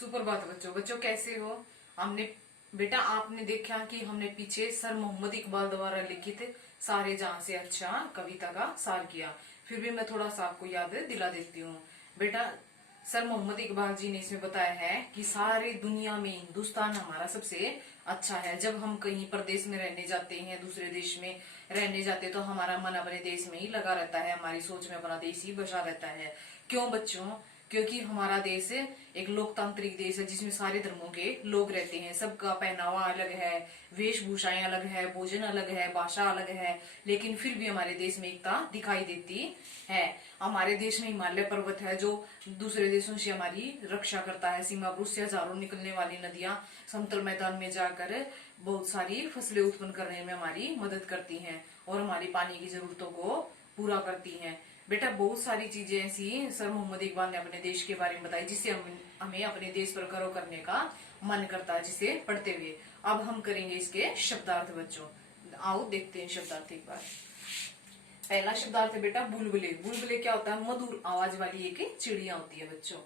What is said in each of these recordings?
सुप्रभात बच्चों। बच्चों कैसे हो? हमने बेटा आपने देखा कि हमने पीछे सर मोहम्मद इकबाल द्वारा लिखित सारे जहां से अच्छा कविता का सार किया। फिर भी मैं थोड़ा सा आपको याद दिला देती हूँ। बेटा सर मोहम्मद इकबाल जी ने इसमें बताया है कि सारी दुनिया में हिंदुस्तान हमारा सबसे अच्छा है। जब हम कहीं प्रदेश में रहने जाते हैं, दूसरे देश में रहने जाते तो हमारा मन अपने देश में ही लगा रहता है, हमारी सोच में अपना देश ही बसा रहता है। क्यों बच्चों? क्योंकि हमारा देश एक लोकतांत्रिक देश है जिसमें सारे धर्मों के लोग रहते हैं। सबका पहनावा अलग है, वेशभूषाएं अलग है, भोजन अलग है, भाषा अलग है, लेकिन फिर भी हमारे देश में एकता दिखाई देती है। हमारे देश में हिमालय पर्वत है जो दूसरे देशों से हमारी रक्षा करता है। सीमा पुरुष से हजारों निकलने वाली नदियां समतल मैदान में जाकर बहुत सारी फसलें उत्पन्न करने में हमारी मदद करती हैं और हमारी पानी की जरूरतों को पूरा करती हैं। बेटा बहुत सारी चीजें ऐसी सर मोहम्मद इकबाल ने अपने देश के बारे में बताई जिससे हमें अपने देश पर गर्व करने का मन करता है, जिसे पढ़ते हुए। अब हम करेंगे इसके शब्दार्थ बच्चों। आओ देखते हैं शब्दार्थ एक बार। पहला शब्दार्थ है बेटा बुलबुले। बुलबुले क्या होता है? मधुर आवाज वाली एक चिड़िया होती है बच्चों।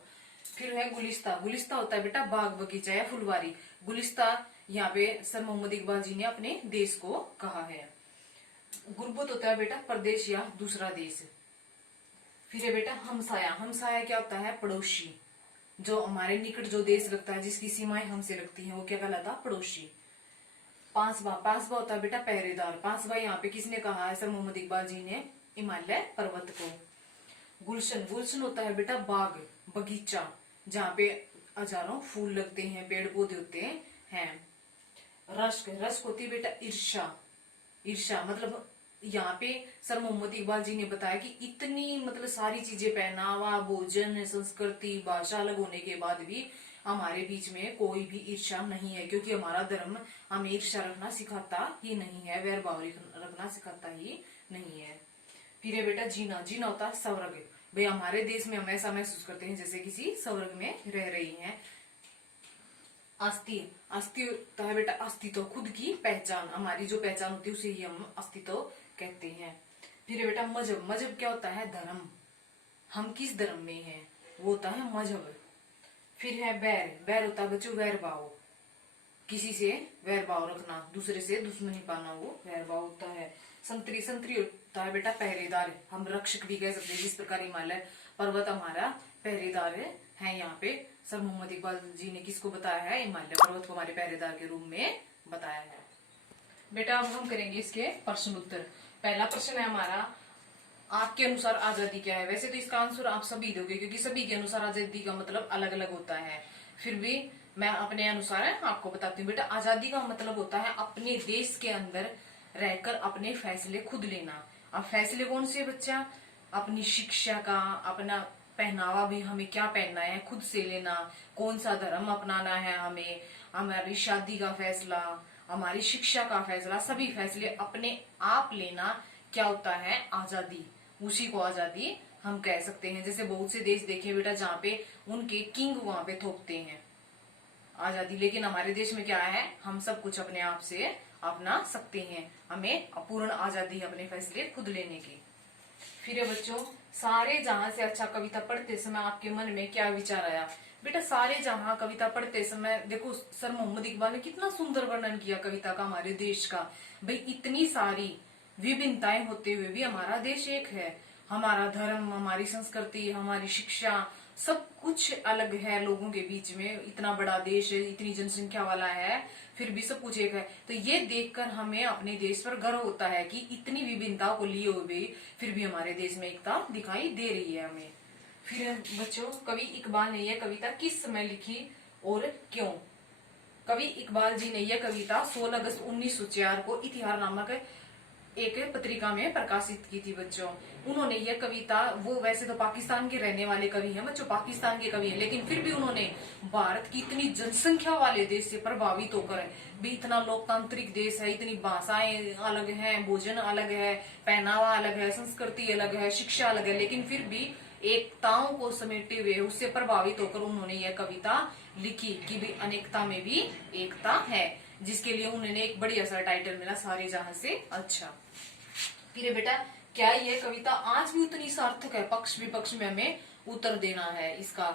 फिर है गुलिस्ता। गुलिस्ता होता है बेटा बाग बगीचा या फुलवारी। गुलिस्ता यहाँ पे सर मोहम्मद इकबाल जी ने अपने देश को कहा है। गुरबत होता है बेटा प्रदेश या दूसरा देश। फिर है बेटा हमसाया। हमसाया क्या होता है? पड़ोसी। जो हमारे निकट जो देश लगता है, जिसकी सीमाएं हमसे लगती हैं, वो क्या कहलाता है? पड़ोसी। पांचवा। पांचवा होता है बेटा पहरेदार। पांचवा यहाँ पे किसने कहा है? सर मोहम्मद इकबाल जी ने हिमालय पर्वत को। गुलशन। गुलशन होता है बेटा बाग बगीचा, जहाँ पे हजारों फूल लगते हैं, पेड़ पौधे होते हैं। रश्क। रश्क होती है बेटा ईर्षा। ईर्षा मतलब यहाँ पे सर मोहम्मद इकबाल जी ने बताया कि इतनी मतलब सारी चीजें, पहनावा, भोजन, संस्कृति, भाषा अलग होने के बाद भी हमारे बीच में कोई भी ईर्षा नहीं है, क्योंकि हमारा धर्म हमें ईर्षा रखना सिखाता ही नहीं है, वैर भाव रखना सिखाता ही नहीं है। फिर है बेटा जीना। जीना होता है स्वर्ग। भाई हमारे देश में हम ऐसा महसूस करते हैं जैसे किसी स्वर्ग में रह रही हैं। अस्थि। अस्थि होता है बेटा अस्तित्व, खुद की पहचान। हमारी जो पहचान होती है उसे ही हम अस्तित्व कहते हैं। फिर है बेटा मजहब। मजहब क्या होता है? धर्म। हम किस धर्म में हैं, वो होता है मजहब। फिर है बैर। बैर होता है बच्चों वैर भाव, किसी से वैर भाव रखना, दूसरे से दुश्मनी पाना, वो वैर भाव होता है। संतरी। संतरी होता है बेटा पहरेदार। हम रक्षक भी कह सकते हैं, जिस प्रकार हिमालय पर्वत हमारा पहरेदार है। यहाँ पे सर मोहम्मद इकबाल जी ने किसको बताया है? हिमालय पर्वत को हमारे पहरेदार के रूप में बताया है। बेटा अब हम करेंगे इसके प्रश्न उत्तर। पहला प्रश्न है हमारा, आपके अनुसार आजादी क्या है? वैसे तो इसका आंसर आप सभी दोगे, क्योंकि सभी के अनुसार आजादी का मतलब अलग अलग होता है। फिर भी मैं अपने अनुसार आपको बताती हूँ। बेटा आजादी का मतलब होता है अपने देश के अंदर रहकर अपने फैसले खुद लेना। अब फैसले कौन से बच्चा? अपनी शिक्षा का, अपना पहनावा भी, हमें क्या पहनना है खुद से लेना, कौन सा धर्म अपनाना है हमें, हमारी शादी का फैसला, हमारी शिक्षा का फैसला, सभी फैसले अपने आप लेना क्या होता है? आजादी। उसी को आजादी हम कह सकते हैं। जैसे बहुत से देश देखे बेटा जहाँ पे उनके किंग वहां पे थोपते हैं आजादी, लेकिन हमारे देश में क्या है? हम सब कुछ अपने आप से अपना सकते हैं, हमें पूर्ण आजादी है अपने फैसले खुद लेने की। फिर है बच्चों सारे जहां से अच्छा कविता पढ़ते समय आपके मन में क्या विचार आया? बेटा सारे जहां कविता पढ़ते समय देखो सर मोहम्मद इकबाल ने कितना सुंदर वर्णन किया कविता का, हमारे देश का। भाई इतनी सारी विभिन्नताएं होते हुए भी हमारा देश एक है। हमारा धर्म, हमारी संस्कृति, हमारी शिक्षा, सब कुछ अलग है लोगों के बीच में। इतना बड़ा देश है, इतनी जनसंख्या वाला है, फिर भी सब कुछ एक है। तो ये देखकर हमें अपने देश पर गर्व होता है कि इतनी विभिन्नता को लिए हुए फिर भी हमारे देश में एकता दिखाई दे रही है हमें। फिर बच्चों कवि इकबाल ने यह कविता किस समय लिखी और क्यों? कवि इकबाल जी ने यह कविता 16 अगस्त 1904 को इतिहास नामक एक पत्रिका में प्रकाशित की थी बच्चों। उन्होंने यह कविता, वो वैसे तो पाकिस्तान के रहने वाले कवि हैं बच्चों, पाकिस्तान के कवि हैं, लेकिन फिर भी उन्होंने भारत की इतनी जनसंख्या वाले देश से प्रभावित होकर, भी इतना लोकतांत्रिक देश है, इतनी भाषाएं अलग हैं, भोजन अलग है, पहनावा अलग है, संस्कृति अलग है, शिक्षा अलग है, लेकिन फिर भी एकताओं को समेटे हुए उससे प्रभावित होकर उन्होंने यह कविता लिखी कि भी अनेकता में भी एकता है, जिसके लिए उन्होंने एक बढ़िया सा टाइटल मिला, सारे जहां से अच्छा। फिर बेटा क्या ये कविता आज भी उतनी सार्थक है? पक्ष विपक्ष में हमें उत्तर देना है इसका।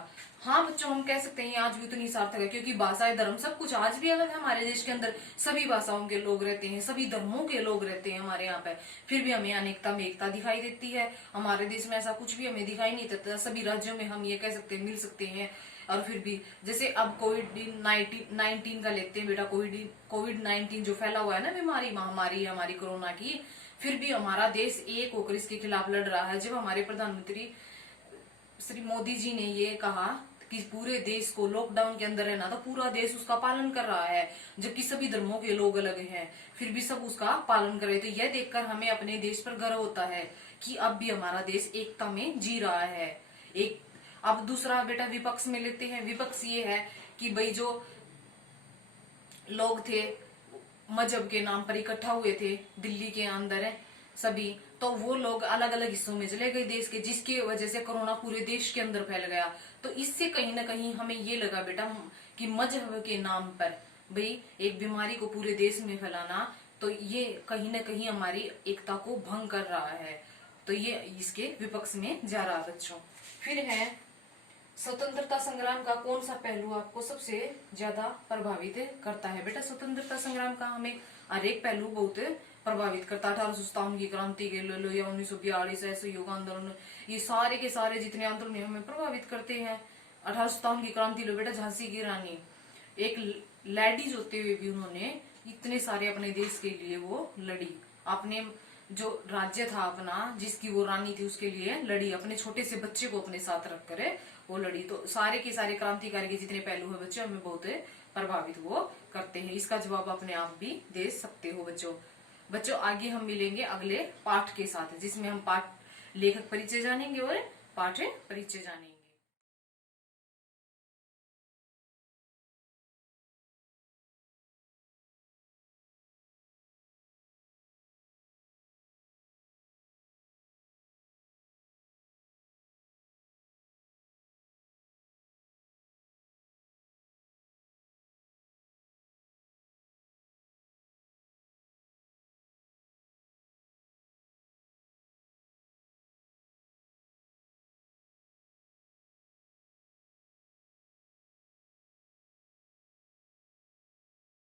हाँ बच्चों, हम कह सकते हैं आज भी उतनी सार्थक है, क्योंकि भाषा धर्म सब कुछ आज भी अलग है हमारे देश के अंदर। सभी भाषाओं के लोग रहते हैं, सभी धर्मों के लोग रहते हैं हमारे यहाँ पे, फिर भी हमें अनेकता में एकता दिखाई देती है। हमारे देश में ऐसा कुछ भी हमें दिखाई नहीं देता। सभी राज्यों में हम ये कह सकते हैं, मिल सकते हैं। और फिर भी जैसे अब कोविड-19 का लेते हैं बेटा, कोविड-19 जो फैला हुआ है ना बीमारी, महामारी हमारी कोरोना की, फिर भी हमारा देश एक होकर इसके खिलाफ लड़ रहा है। जब हमारे प्रधानमंत्री श्री मोदी जी ने ये कहा कि पूरे देश को लॉकडाउन के अंदर रहना, तो पूरा देश उसका पालन कर रहा है, जबकि सभी धर्मों के लोग अलग हैं, फिर भी सब उसका पालन कर रहे। तो यह देखकर हमें अपने देश पर गर्व होता है कि अब भी हमारा देश एकता में जी रहा है। एक अब दूसरा बेटा विपक्ष में लेते हैं। विपक्ष ये है कि भाई जो लोग थे मजहब के नाम पर इकट्ठा हुए थे दिल्ली के अंदर है सभी, तो वो लोग अलग अलग हिस्सों में चले गए देश के, जिसकी वजह से कोरोना पूरे देश के अंदर फैल गया। तो इससे कहीं ना कहीं हमें ये लगा बेटा कि मजहब के नाम पर भाई एक बीमारी को पूरे देश में फैलाना, तो ये कहीं ना कहीं हमारी एकता को भंग कर रहा है। तो ये इसके विपक्ष में जा रहा बच्चों। फिर है स्वतंत्रता संग्राम का कौन सा पहलू आपको सबसे ज्यादा प्रभावित करता है? बेटा स्वतंत्रता संग्राम का हमें हर एक पहलू बहुत प्रभावित करता है। 1857 की क्रांति के ले लो या 1942 असहयोग आंदोलन, ये सारे के सारे जितने आंदोलन हमें प्रभावित करते हैं। 1857 की क्रांति लो बेटा, झांसी की रानी एक लेडीज होते हुए भी उन्होंने इतने सारे अपने देश के लिए वो लड़ी। अपने जो राज्य था अपना, जिसकी वो रानी थी, उसके लिए लड़ी, अपने छोटे से बच्चे को अपने साथ रख कर वो लड़ी। तो सारे के सारे क्रांतिकारी के जितने पहलू है बच्चों, हमें बहुत प्रभावित वो करते हैं। इसका जवाब अपने आप भी दे सकते हो बच्चों। बच्चों आगे हम मिलेंगे अगले पाठ के साथ, जिसमें हम पाठ लेखक परिचय जानेंगे और पाठ परिचय जानेंगे।